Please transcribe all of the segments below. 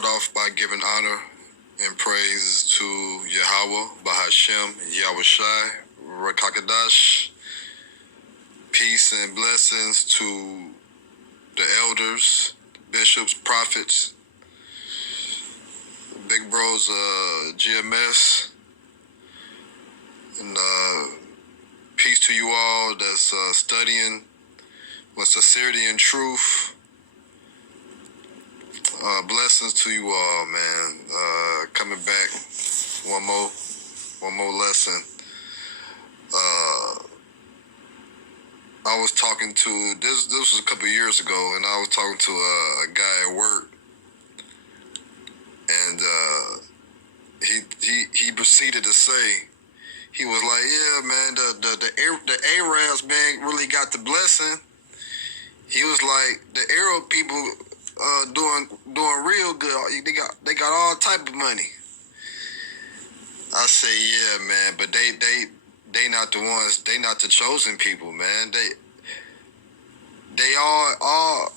start off by giving honor and praise to Yahweh, Bahashem, Yahweh Shai, Rakakadash. Peace and blessings to the elders, bishops, prophets, big bros, GMS, and peace to you all that's studying with sincerity and truth. Blessings to you all, man. Coming back, one more lesson. I was talking to this was a couple of years ago, and I was talking to a guy at work, and he proceeded to say, he was like, "Yeah, man, the Arabs, man, really got the blessing." He was like, "The Arab people doing real good. They got all type of money." I say, "Yeah, man, but they not the ones. They not the chosen people, man. They all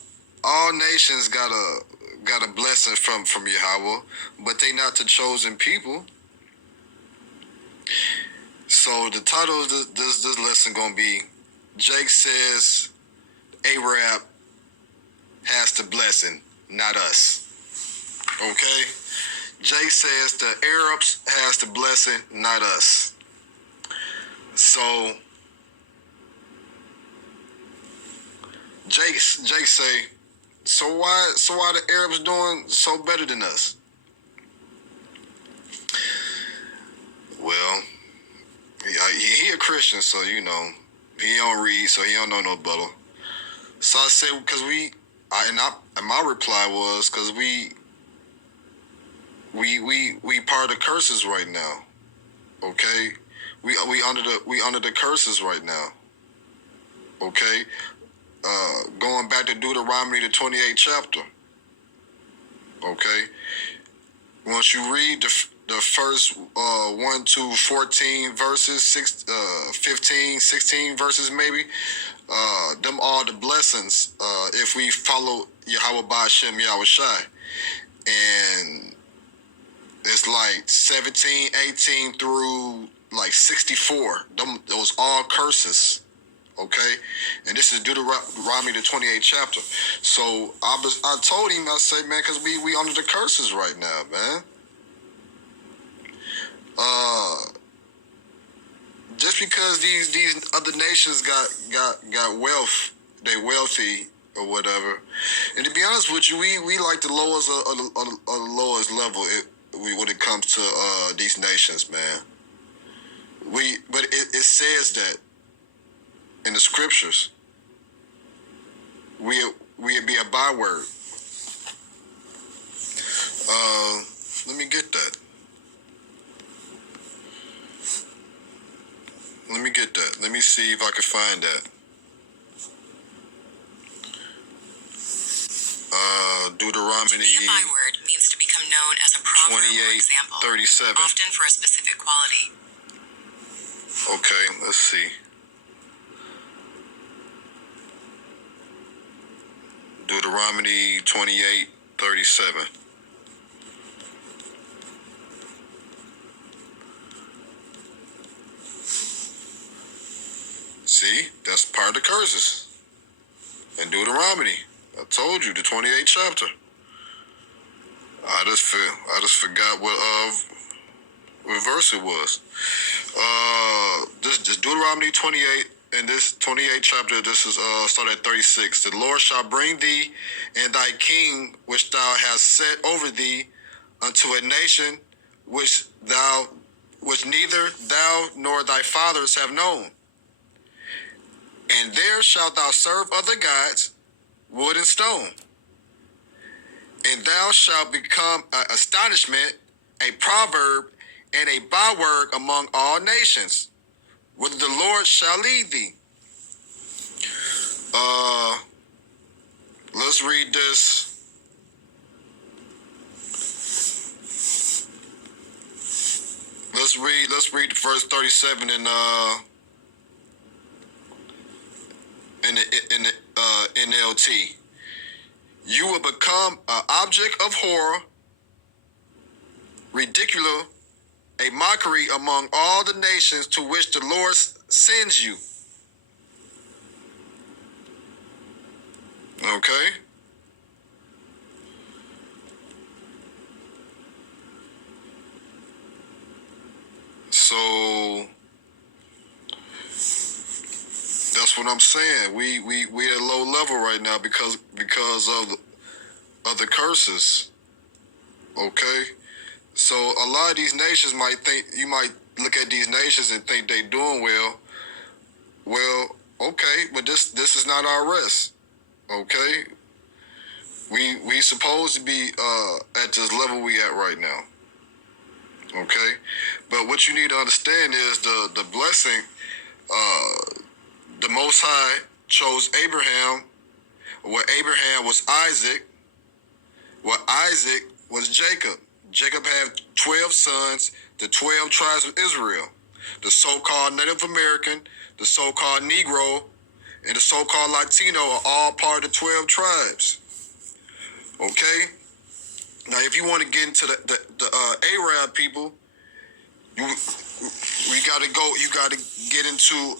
nations got a blessing from Yahweh, but they not the chosen people." So the title of this lesson gonna be, Jake says Arab has the blessing, not us. Okay? Jake says the Arabs has the blessing, not us. So Jake say, so why the Arabs doing so better than us? Well, he a Christian, so you know he don't read, so he don't know no better. So I said, because and my reply was, because we part of the curses right now. Okay, we under the curses right now. Okay, going back to Deuteronomy, the 28th chapter. Okay, once you read the first 1 to 14 verses, 15, 16 verses maybe, them are the blessings if we follow Yahweh Ba'ashem Yahweh Shai. And it's like 17, 18 through like 64. Those all curses. Okay? And this is Deuteronomy, the 28th chapter. So I told him, I said, man, because we under the curses right now, man. Just because these other nations got wealth, they wealthy or whatever. And to be honest with you, we like the lowest lowest level when it comes to these nations, man. But it says that in the scriptures, we be a byword. Let me get that. Let me see if I can find that. Deuteronomy. To be a byword means to become known as a proverb or example, 37. Often for a specific quality. Okay, let's see. Deuteronomy 28:37. See, that's part of the curses in Deuteronomy. I told you, the 28th chapter. I just forgot what verse it was. This Deuteronomy 28, in this 28th chapter, this is start at 36. The Lord shall bring thee and thy king which thou hast set over thee unto a nation which neither thou nor thy fathers have known. And there shalt thou serve other gods, wood and stone. And thou shalt become an astonishment, a proverb, and a byword among all nations, whither the Lord shall lead thee. Let's read this. Let's read verse 37 in the NLT. You will become an object of horror ridiculous, a mockery among all the nations to which the Lord sends you. Okay? So that's what I'm saying. We at a low level right now because of the curses. Okay? So a lot of these nations might think, you might look at these nations and think they doing well. Well, okay, but this is not our rest. Okay? We supposed to be at this level we at right now. Okay? But what you need to understand is the blessing, the Most High chose Abraham, where Abraham was Isaac, where Isaac was Jacob. Jacob had 12 sons, the 12 tribes of Israel. The so-called Native American, the so-called Negro, and the so-called Latino are all part of the 12 tribes. Okay? Now, if you want to get into the Arab people, you got to get into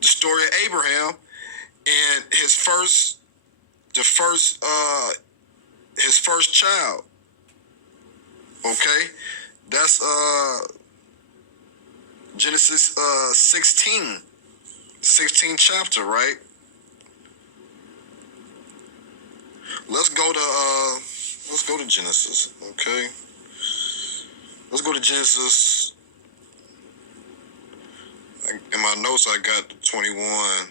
the story of Abraham and his first child. Okay? That's Genesis 16th chapter, right? Let's go to Genesis, okay? Let's go to Genesis. In my notes, I got 21.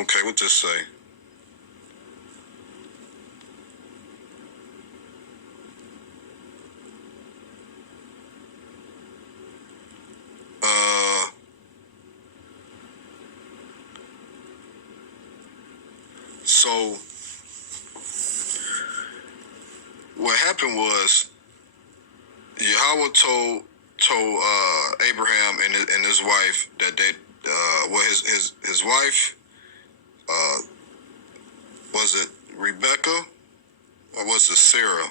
Okay, what this say? So what happened was Yahweh told Abraham and his wife that they his wife was it Rebecca or was it Sarah?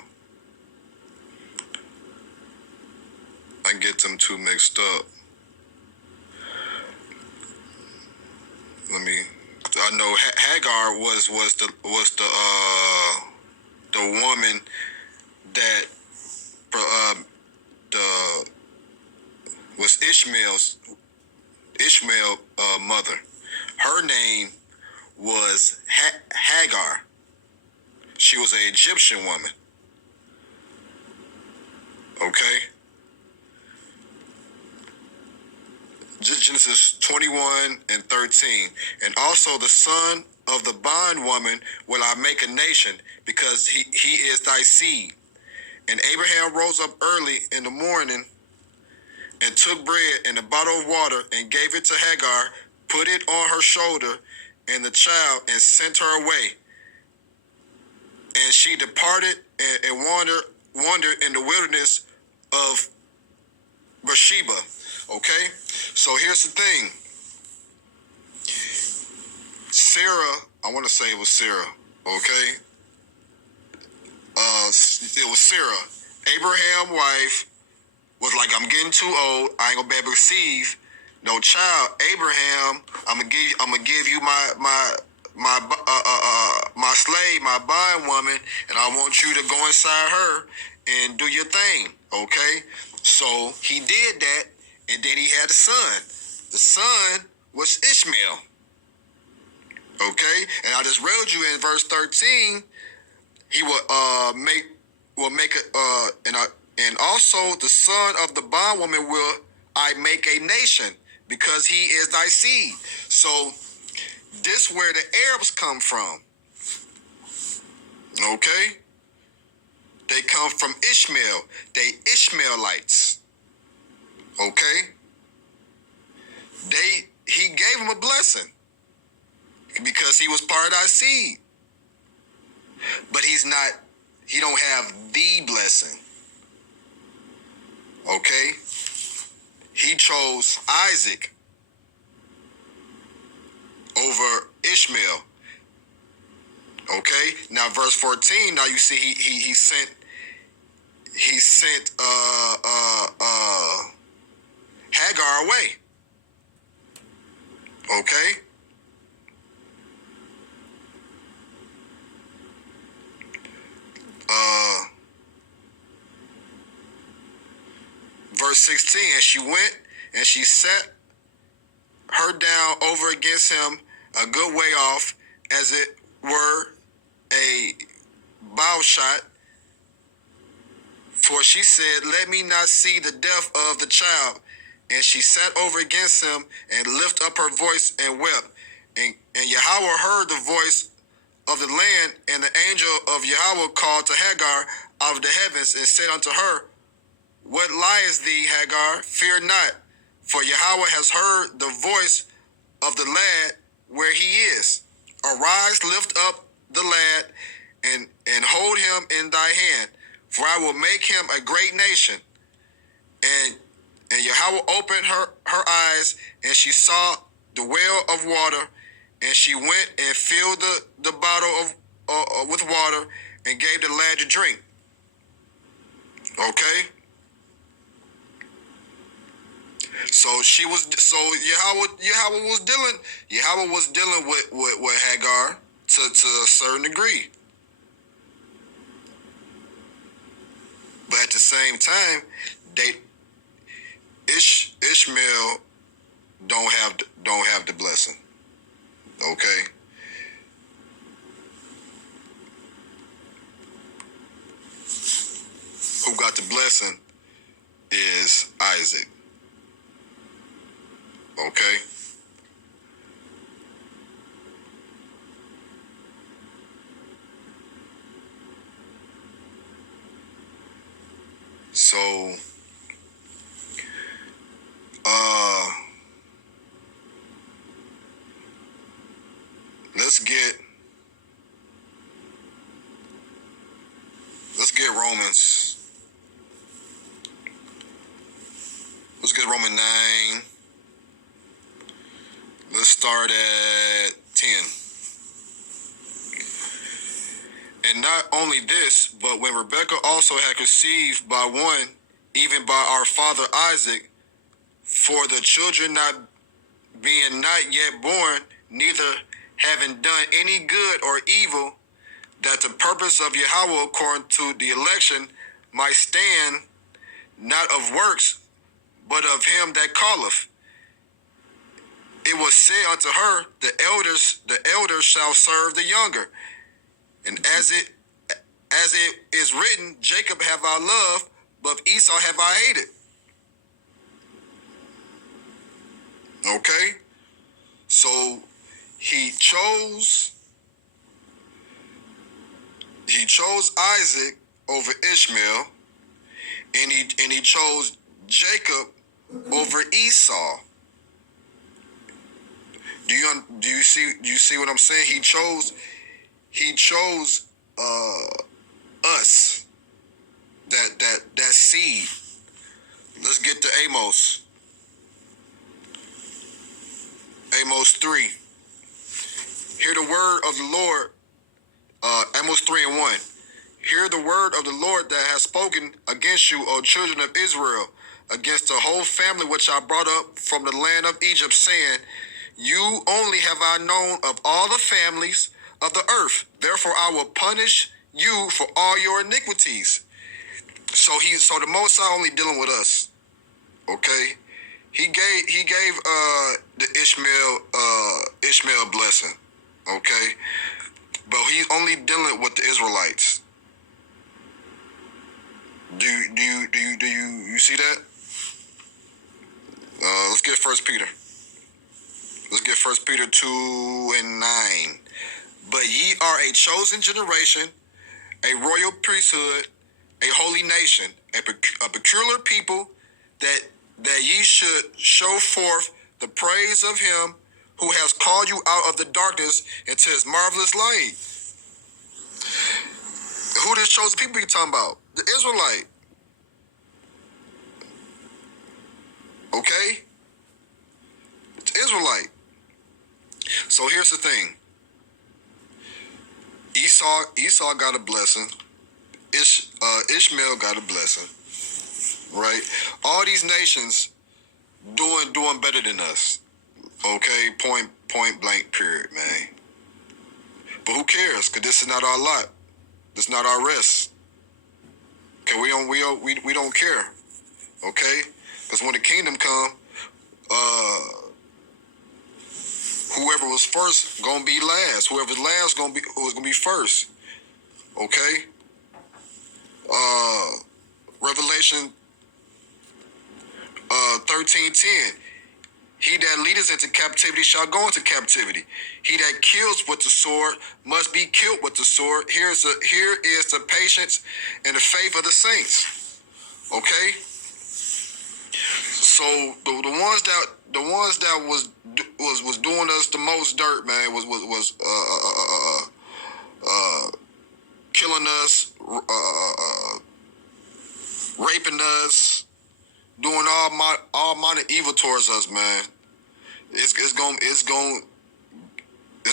I get them two mixed up. I know Hagar was the woman that was Ishmael mother. Her name was Hagar. She was an Egyptian woman. Okay? Genesis 21 and 13. And also the son of the bondwoman will I make a nation, because he is thy seed. And Abraham rose up early in the morning and took bread and a bottle of water and gave it to Hagar, put it on her shoulder and the child, and sent her away. And she departed and wandered in the wilderness of Beersheba. Okay? So here's the thing. Sarah, I want to say it was Sarah, okay? It was Sarah. Abraham's wife was like, I'm getting too old. I ain't gonna be able to receive no child. Abraham, I'm gonna give you my slave, my bondwoman, and I want you to go inside her and do your thing. Okay? So he did that, and then he had a son. The son was Ishmael. Okay? And I just read you in verse 13, he will make and also the son of the bondwoman will I make a nation, because he is thy seed. So this where the Arabs come from. Okay? They come from Ishmael. They Ishmaelites. Okay? He gave him a blessing because he was part of thy seed. But he don't have the blessing. Okay? He chose Isaac over Ishmael. Okay. Now verse 14. Now you see he sent Hagar away. Okay. Verse 16. And she went and she sat her down over against him a good way off, as it were a bow shot. For she said, let me not see the death of the child. And she sat over against him and lifted up her voice and wept. And Yahweh heard the voice of the land, and the angel of Yahweh called to Hagar out of the heavens and said unto her, what lieth thee, Hagar? Fear not, for Yahweh has heard the voice of the lad where he is. Arise, lift up the lad, and hold him in thy hand, for I will make him a great nation. And Yahweh opened her eyes, and she saw the well of water, and she went and filled the bottle of with water, and gave the lad to drink. Okay. So Yahweh was dealing with Hagar to a certain degree. But at the same time, Ishmael don't have the blessing. Okay. Who got the blessing is Isaac. Okay. So let's get Romans. Let's get Romans 9. Let's start at 10. And not only this, but when Rebekah also had conceived by one, even by our father Isaac, for the children not being not yet born, neither having done any good or evil, that the purpose of Yahweh according to the election might stand, not of works, but of him that calleth. It was said unto her, the elders shall serve the younger. And as it is written, Jacob have I loved, but Esau have I hated. Okay? So he chose Isaac over Ishmael, and he chose Jacob over Esau. Do you see what I'm saying? He chose us, that seed. Let's get to Amos 3. Hear the word of the Lord. Amos 3:1. Hear the word of the Lord that has spoken against you, O children of Israel, against the whole family which I brought up from the land of Egypt, saying, you only have I known of all the families of the earth. Therefore I will punish you for all your iniquities. So the Most High only dealing with us. Okay? He gave the Ishmael blessing. Okay? But he's only dealing with the Israelites. Do you see that? Let's get 1 Peter. Let's get 1 Peter 2:9. But ye are a chosen generation, a royal priesthood, a holy nation, a peculiar people, that ye should show forth the praise of him who has called you out of the darkness into his marvelous light. Who this chosen people you talking about? The Israelite. Okay? The Israelite. So here's the thing. Esau got a blessing. Ishmael got a blessing. Right? All these nations doing better than us. Okay, point blank period, man. But who cares? Cause this is not our lot. This is not our rest. Okay, we don't care. Okay, because when the kingdom come, whoever was first gonna be last. Whoever's last gonna be first. Okay. Revelation 13:10. He that leadeth into captivity shall go into captivity. He that kills with the sword must be killed with the sword. Here is the patience and the faith of the saints. Okay. So the ones that was doing us the most dirt, man, was killing us, raping us, doing all manner evil towards us, man. It's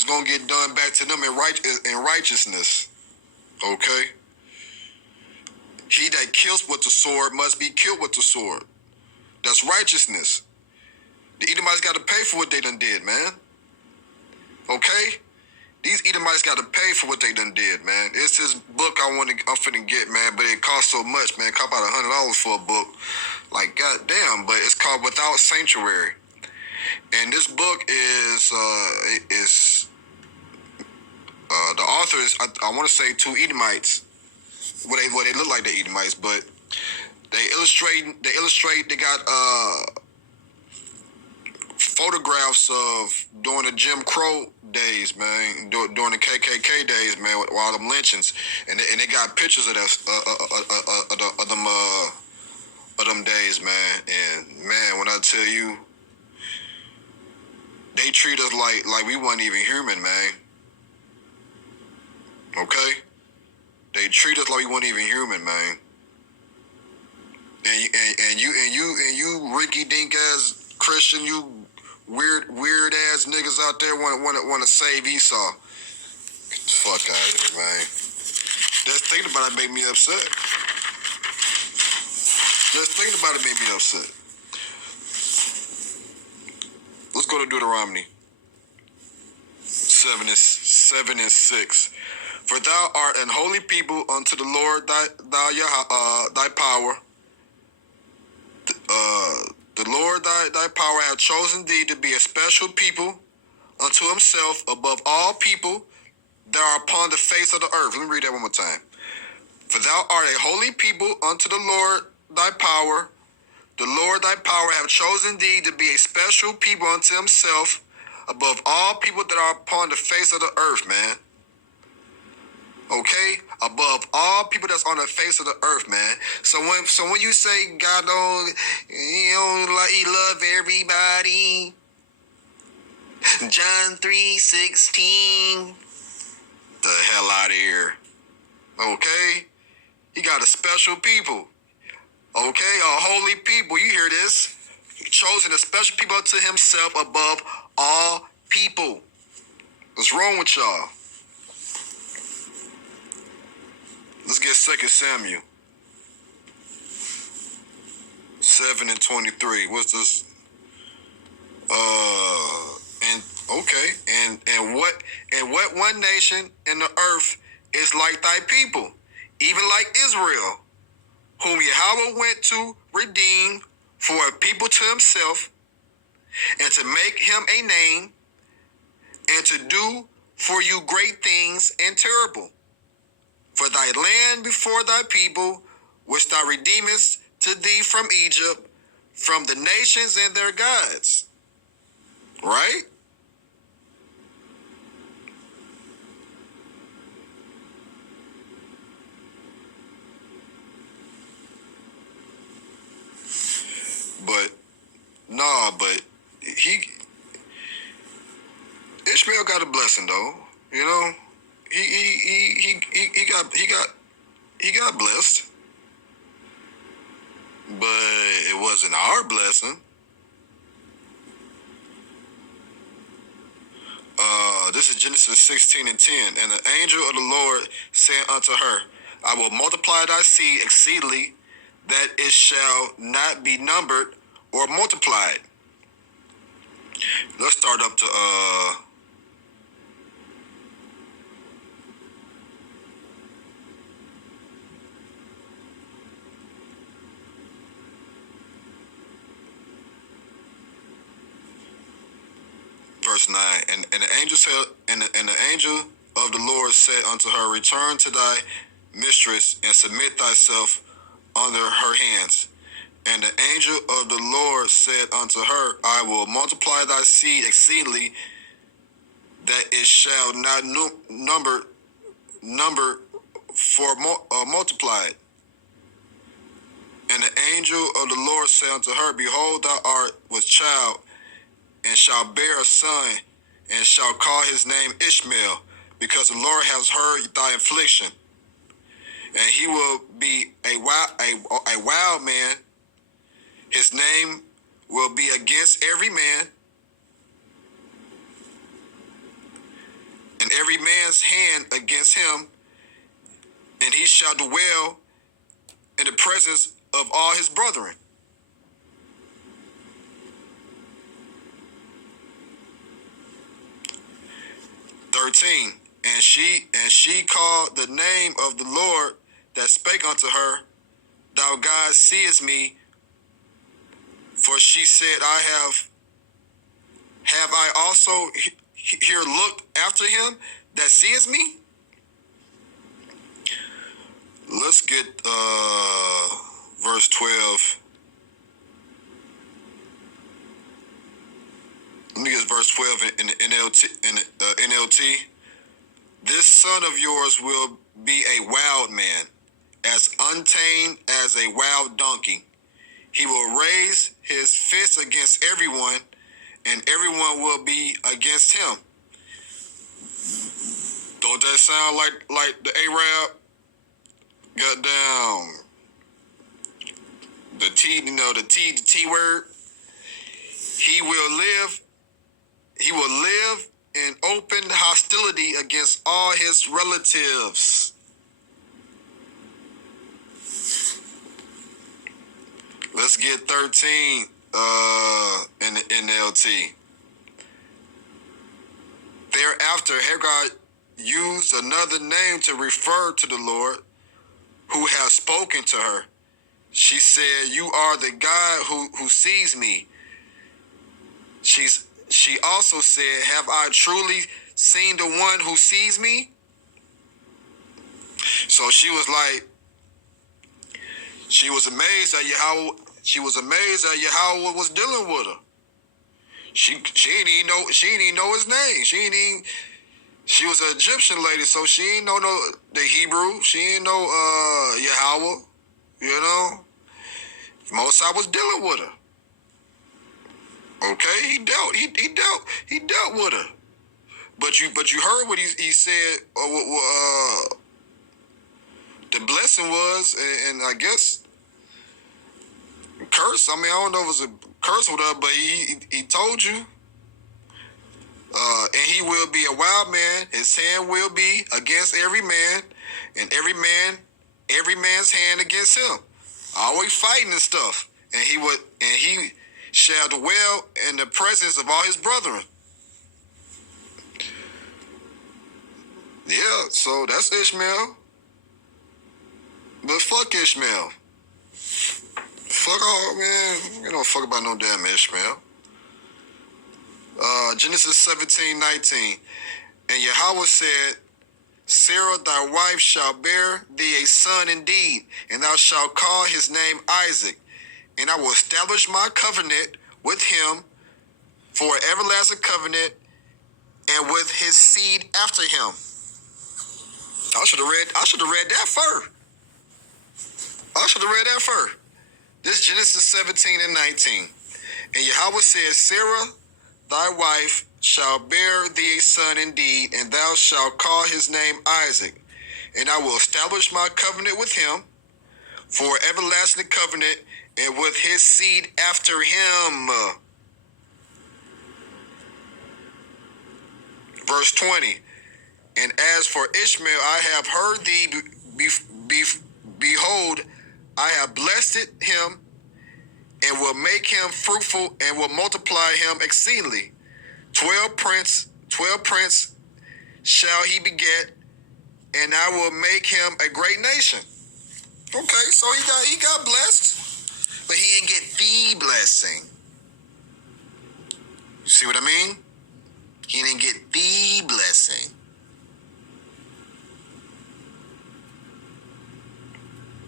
gonna get done back to them in righteousness. Okay. He that kills with the sword must be killed with the sword. That's righteousness. The Edomites got to pay for what they done did, man. Okay? These Edomites got to pay for what they done did, man. It's this book I'm finna get, man, but it costs so much, man. It costs about $100 for a book. Like, goddamn, but it's called Without Sanctuary. And this book is the author is, I want to say, two Edomites. Well, they look like the Edomites, but they got photographs of during the Jim Crow days, man, during the KKK days, man, with all them lynchings, and they got pictures of that of them days, man. And man, when I tell you, they treat us like we weren't even human, man. Okay, they treat us like we weren't even human, man. And you Ricky Dink ass Christian, you weird ass niggas out there want to save Esau. Get the fuck out of here, man. Just thinking about it made me upset. Just thinking about it made me upset. Let's go to Deuteronomy 7:6. For thou art an holy people unto the Lord thy power. The Lord thy power hath chosen thee to be a special people unto himself above all people that are upon the face of the earth. Let me read that one more time. For thou art a holy people unto the Lord thy power. The Lord thy power hath chosen thee to be a special people unto himself above all people that are upon the face of the earth, man. Okay, above all people that's on the face of the earth, man. So when you say God don't, he love everybody, John 3:16, the hell out of here. Okay, he got a special people. Okay, a holy people. You hear this? He chosen a special people unto himself above all people. What's wrong with y'all? Let's get 2 Samuel 7:23. What's this? And what one nation in the earth is like thy people, even like Israel, whom Yahweh went to redeem for a people to himself, and to make him a name, and to do for you great things and terrible. For thy land before thy people, which thou redeemest to thee from Egypt, from the nations and their gods. Right? But Ishmael got a blessing though. You know, he got blessed, but it wasn't our blessing. This is Genesis 16:10. And the angel of the Lord said unto her, I will multiply thy seed exceedingly, that it shall not be numbered or multiplied. Let's start up to verse 9. And the angel said, and the angel of the Lord said unto her, Return to thy mistress and submit thyself under her hands. And the angel of the Lord said unto her, I will multiply thy seed exceedingly, that it shall not number for multiplied. And the angel of the Lord said unto her, Behold, thou art with child, and shalt bear a son, and shalt call his name Ishmael, because the Lord has heard thy affliction. And he will be a wild man. His name will be against every man, and every man's hand against him, and he shall dwell in the presence of all his brethren. And she called the name of the Lord that spake unto her, Thou God seest me. For she said, have I also here looked after him that sees me? Let's get verse 12. Let me get verse 12 in the NLT. This son of yours will be a wild man, as untamed as a wild donkey. He will raise his fist against everyone, and everyone will be against him. Don't that sound like the Arab? Got down. The T word. He will live in open hostility against all his relatives. Let's get 13 in the NLT. Thereafter, Hagar used another name to refer to the Lord who has spoken to her. She said, You are the God who sees me. She also said, Have I truly seen the one who sees me? So she was amazed that Yahweh. She was amazed that Yahweh was dealing with her. She didn't even know his name. She was an Egyptian lady, so she didn't know the Hebrew. She didn't know Yahweh. You know, Mosai was dealing with her. Okay, he dealt with her. But you heard what he said. The blessing was, and I guess curse. I mean, I don't know if it was a curse with her, but he told you. And he will be a wild man. His hand will be against every man, and every man's hand against him. Always fighting and stuff. And he shall dwell in the presence of all his brethren. Yeah, so that's Ishmael. But fuck Ishmael. Fuck all, man. You don't fuck about no damn Ishmael. Genesis 17:19. And Yahweh said, Sarah thy wife shall bear thee a son indeed, and thou shalt call his name Isaac. And I will establish my covenant with him for an everlasting covenant, and with his seed after him. I should have read that first. This is Genesis 17:19. And Yahweh says, Sarah, thy wife, shall bear thee a son indeed, and thou shalt call his name Isaac. And I will establish my covenant with him for an everlasting covenant, and with his seed after him. Verse 20. And as for Ishmael, I have heard thee. Behold, I have blessed him, and will make him fruitful, and will multiply him exceedingly. 12 prince shall he beget, and I will make him a great nation. Okay, so he got blessed, but he didn't get the blessing. You see what I mean? He didn't get the blessing.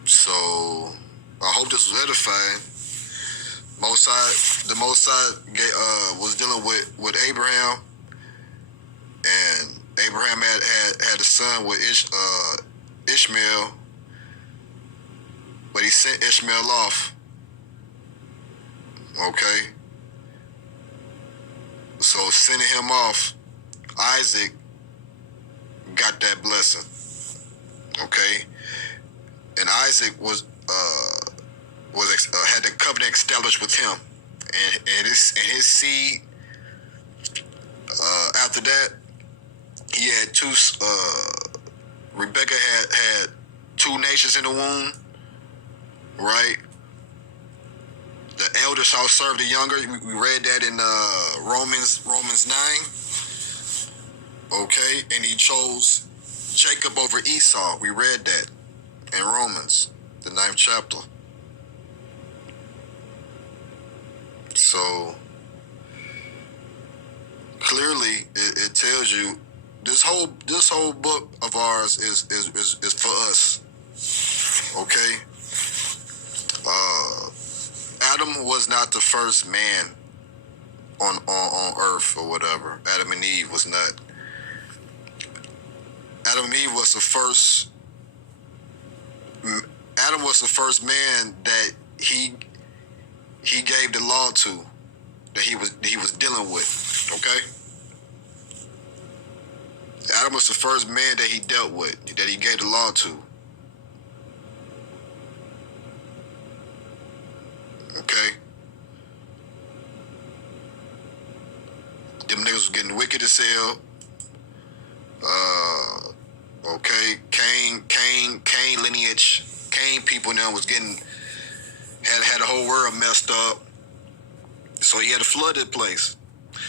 So I hope this was edifying. The Most High was dealing with Abraham, and Abraham had a son with Ishmael, but he sent Ishmael off. Okay. So sending him off, Isaac got that blessing. Okay. And Isaac had the covenant established with him, and his seed. After that, he had two. Rebecca had two nations in the womb, right? The elder shall serve the younger. We read that in Romans 9. Okay, and he chose Jacob over Esau. We read that in Romans, the 9th chapter. So clearly, it tells you this whole book of ours is for us. Okay. Adam was not the first man on earth or whatever. Adam and Eve was not. Adam and Eve was the first. Adam was the first man that he gave the law to, that he was dealing with. Okay. Adam was the first man that he dealt with, that he gave the law to. Okay. Them niggas was getting wicked as hell. Okay. Cain lineage, Cain people now was getting had the whole world messed up. So he had to flood that place.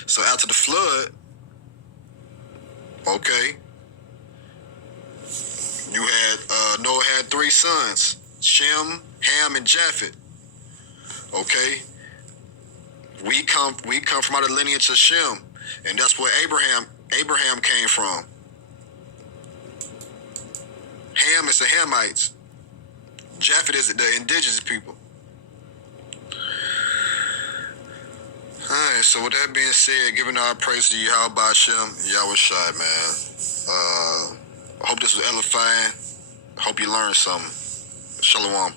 So after the flood, okay, you had Noah had 3 sons: Shem, Ham, and Japheth. Okay, we come from out of the lineage of Shem, and that's where Abraham came from. Ham is the Hamites. Japheth is the indigenous people. Alright, so with that being said, giving our praise to Yahweh Ba'Shem, Yahweh Shai, man. I hope this was edifying. I hope you learned something. Shalom.